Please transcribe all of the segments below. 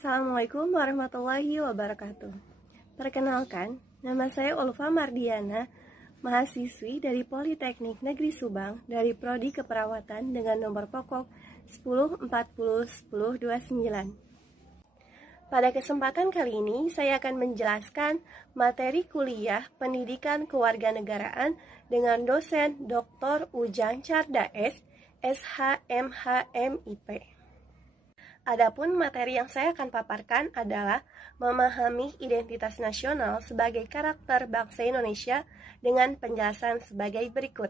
Assalamualaikum warahmatullahi wabarakatuh. Perkenalkan, nama saya Ulfa Mardiana, mahasiswi dari Politeknik Negeri Subang dari Prodi Keperawatan dengan nomor pokok 10401029. Pada kesempatan kali ini, saya akan menjelaskan materi kuliah Pendidikan Kewarganegaraan dengan dosen Dr. Ujang Cardaes, SHMHMIP. Adapun materi yang saya akan paparkan adalah memahami identitas nasional sebagai karakter bangsa Indonesia dengan penjelasan sebagai berikut.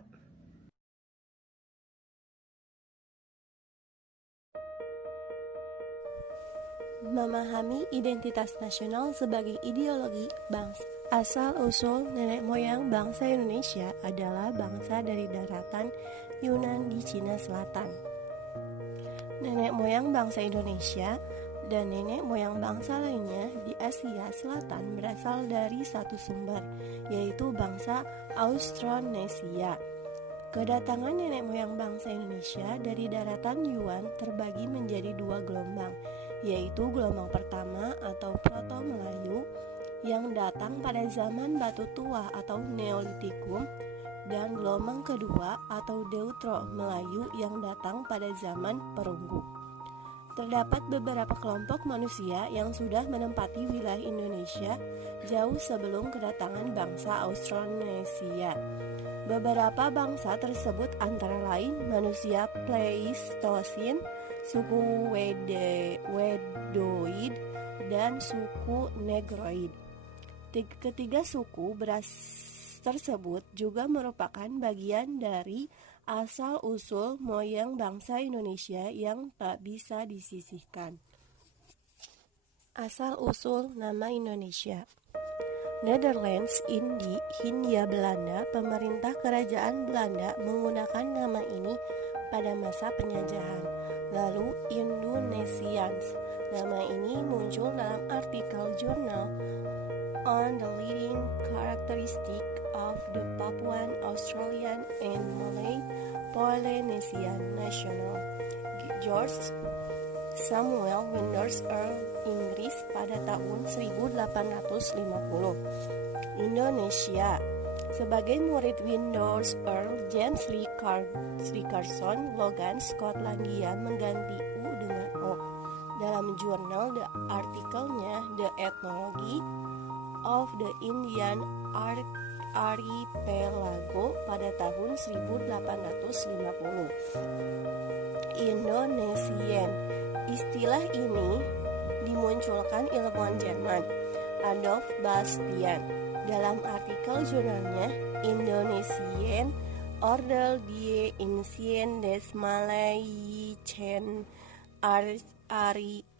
Memahami identitas nasional sebagai ideologi bangsa. Asal-usul nenek moyang bangsa Indonesia adalah bangsa dari daratan Yunan di Cina Selatan. Nenek moyang bangsa Indonesia dan nenek moyang bangsa lainnya di Asia Selatan berasal dari satu sumber, yaitu bangsa Austronesia. Kedatangan nenek moyang bangsa Indonesia dari daratan Yuan terbagi menjadi dua gelombang, yaitu gelombang pertama atau Proto-Melayu yang datang pada zaman Batu Tua atau Neolitikum, dan gelombang kedua atau Deutero-Melayu yang datang pada zaman Perunggu. Terdapat beberapa kelompok manusia yang sudah menempati wilayah Indonesia jauh sebelum kedatangan bangsa Austronesia. Beberapa bangsa tersebut antara lain manusia Pleistosin, suku Wedoid, dan suku Negroid. Ketiga suku tersebut juga merupakan bagian dari asal-usul moyang bangsa Indonesia yang tak bisa disisihkan. Asal-usul nama Indonesia. Netherlands, Hindia Belanda, pemerintah kerajaan Belanda menggunakan nama ini pada masa penjajahan. Lalu Indonesians, nama ini muncul dalam artikel jurnal On the Leading Characteristic of the Papuan, Australian, and Malay Polynesian National. George Samuel Winders Earl, Inggris pada tahun 1850. Indonesia. Sebagai murid Winders Earl, James Richardson Logan, Skotlandia mengganti U dengan O. Dalam jurnal artikelnya The Ethnology of the Indian Archipelago pada tahun 1850. Indonesian. Istilah ini dimunculkan ilmuwan Jerman Adolf Bastian dalam artikel jurnalnya Indonesian Ordel die Insiën des Malayischen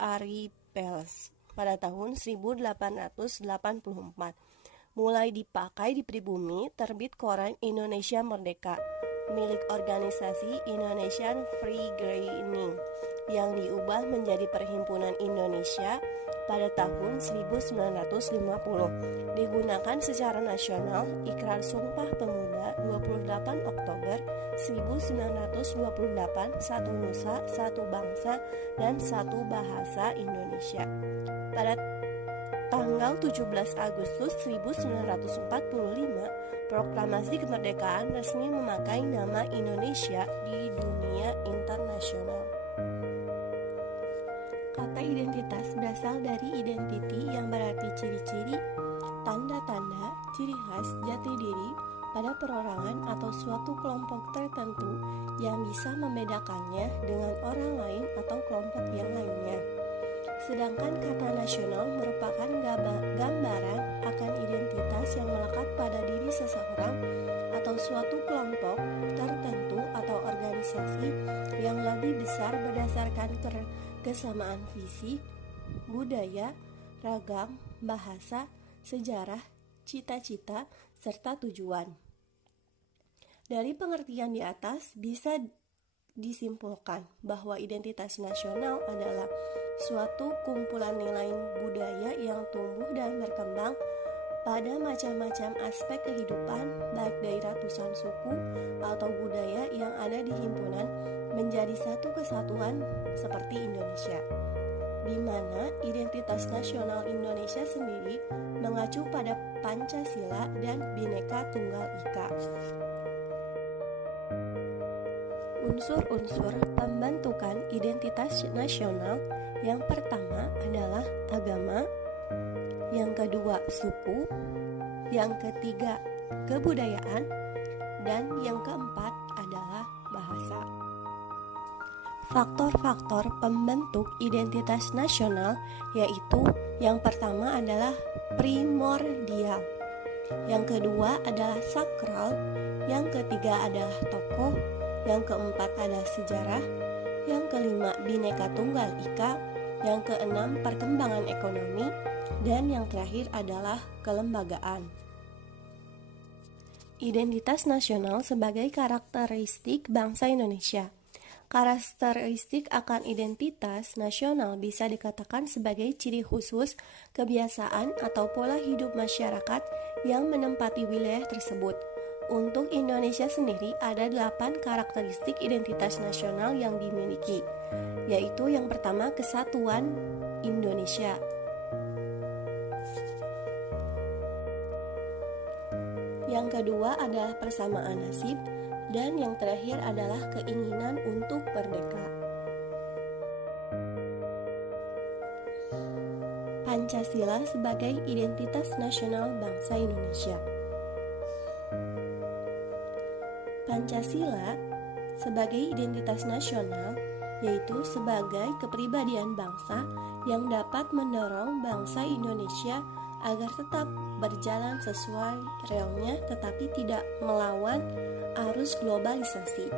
Archipels pada tahun 1884. Mulai dipakai di pribumi, terbit koran Indonesia Merdeka milik organisasi Indonesian Free Graining yang diubah menjadi Perhimpunan Indonesia pada tahun 1950. Digunakan secara nasional Ikrar Sumpah Pemuda 28 Oktober 1928, Satu Nusa, Satu Bangsa, dan Satu Bahasa Indonesia. Pada tanggal 17 Agustus 1945, proklamasi kemerdekaan resmi memakai nama Indonesia di dunia internasional. Kata identitas berasal dari identity yang berarti ciri-ciri, tanda-tanda, ciri khas, jati diri pada perorangan atau suatu kelompok tertentu yang bisa membedakannya dengan orang lain atau kelompok yang lainnya. Sedangkan kata nasional merupakan gambaran akan identitas yang melekat pada diri seseorang atau suatu kelompok tertentu atau organisasi yang lebih besar berdasarkan kesamaan visi, budaya, ragam, bahasa, sejarah, cita-cita, serta tujuan. Dari pengertian di atas bisa disimpulkan bahwa identitas nasional adalah suatu kumpulan nilai budaya yang tumbuh dan berkembang pada macam-macam aspek kehidupan, baik dari ratusan suku atau budaya yang ada di himpunan menjadi satu kesatuan seperti Indonesia. di mana identitas nasional Indonesia sendiri mengacu pada Pancasila dan Bhinneka Tunggal Ika. Unsur-unsur pembentukan identitas nasional yang pertama adalah agama, yang kedua suku, yang ketiga kebudayaan, dan yang keempat adalah bahasa. Faktor-faktor pembentuk identitas nasional yaitu yang pertama adalah primordial, yang kedua adalah sakral, yang ketiga adalah tokoh, yang keempat adalah sejarah, yang kelima Bhinneka Tunggal Ika, yang keenam perkembangan ekonomi, dan yang terakhir adalah kelembagaan. Identitas nasional sebagai karakteristik bangsa Indonesia. Karakteristik akan identitas nasional bisa dikatakan sebagai ciri khusus, kebiasaan, atau pola hidup masyarakat yang menempati wilayah tersebut. Untuk Indonesia sendiri ada 8 karakteristik identitas nasional yang dimiliki, yaitu yang pertama kesatuan Indonesia. Yang kedua adalah persamaan nasib, dan yang terakhir adalah keinginan untuk merdeka. Pancasila sebagai identitas nasional bangsa Indonesia. Pancasila sebagai identitas nasional yaitu sebagai kepribadian bangsa yang dapat mendorong bangsa Indonesia agar tetap berjalan sesuai relnya tetapi tidak melawan arus globalisasi,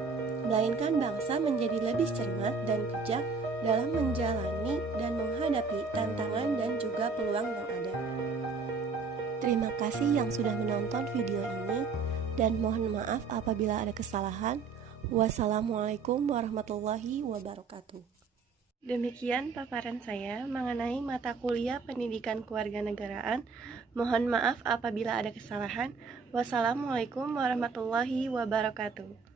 melainkan bangsa menjadi lebih cermat dan bijak dalam menjalani dan menghadapi tantangan dan juga peluang yang ada. Terima kasih yang sudah menonton video ini dan mohon maaf apabila ada kesalahan. Wassalamualaikum warahmatullahi wabarakatuh. Demikian paparan saya mengenai mata kuliah Pendidikan Kewarganegaraan. Mohon maaf apabila ada kesalahan. Wassalamualaikum warahmatullahi wabarakatuh.